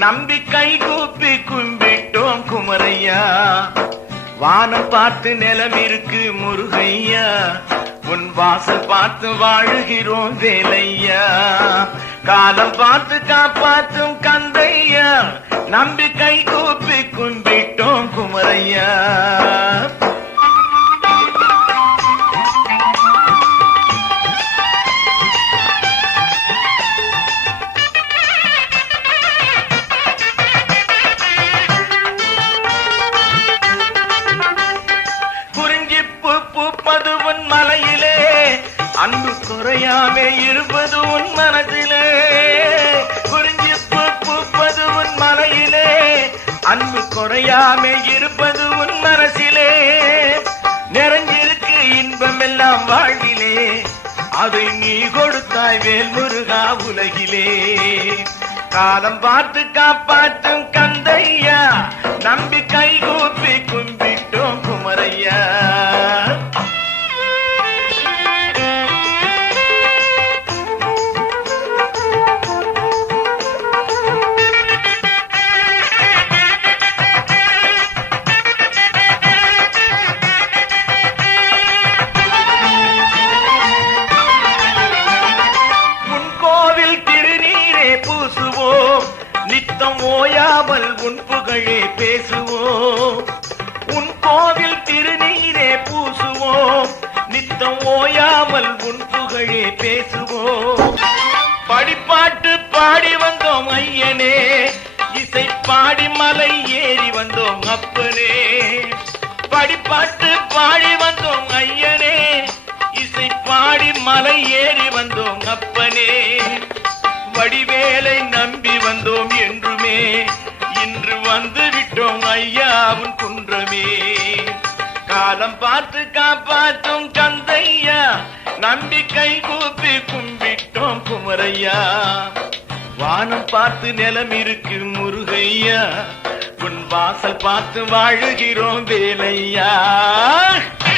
நம்பிக்கை கூப்பி கும்பிட்டோம் குமரையா. வானம் பார்த்து நிலம் இருக்கு முருகையா, உன் வாசல் பார்த்து வாழுகிறோம் வேலையா. காலம் பார்த்து காப்பாற்றும் கந்தையா, நம்பிக்கை கூப்பி கும்பிட்டோம் குமரையா. பூப்பது உன் மலையிலே, அன்பு குறையாமே இருப்பது உன் மனதிலே. குறிஞ்சி பூப்பது உன் மலையிலே, அன்பு குறையாமே இருப்பது உன் மனசிலே. நிறைஞ்சிருக்கு இன்பம் எல்லாம் வாழ்விலே, அதை நீ கொடுத்தாய் வேல் முருகா உலகிலே. காலம் பார்த்து காப்பாற்றும் கந்தையா, நம்பிக்கை கூப்பி கும்பிட்டோம் குமரையா. நித்தம் ஓயாமல் உன் புகழே பேசுவோம், உன் கோவில் திருநீரே பூசுவோம். நித்தம் ஓயாமல் உன் புகழே பேசுவோம். படிப்பாட்டு பாடி வந்தோம் ஐயனே, இசை பாடி மலை ஏறி வந்தோம் அப்பனே. படிப்பாட்டு பாடி வந்தோம் ஐயனே, இசை பாடி மலை ஏறி வந்தோம் அப்பனே. வடிவேலை நம்பி வந்தோம் என்றுமே, இன்று வந்து விட்டோம் ஐயாவின் குன்றமே. காலம் பார்த்து காப்பாற்றும் கந்தையா, நம்பிக்கை கூப்பி கும்பிட்டோம் குமரையா. வானம் பார்த்து நிலம் இருக்கு முருகையா, உன் வாசல் பார்த்து வாழுகிறோம் வேலையா.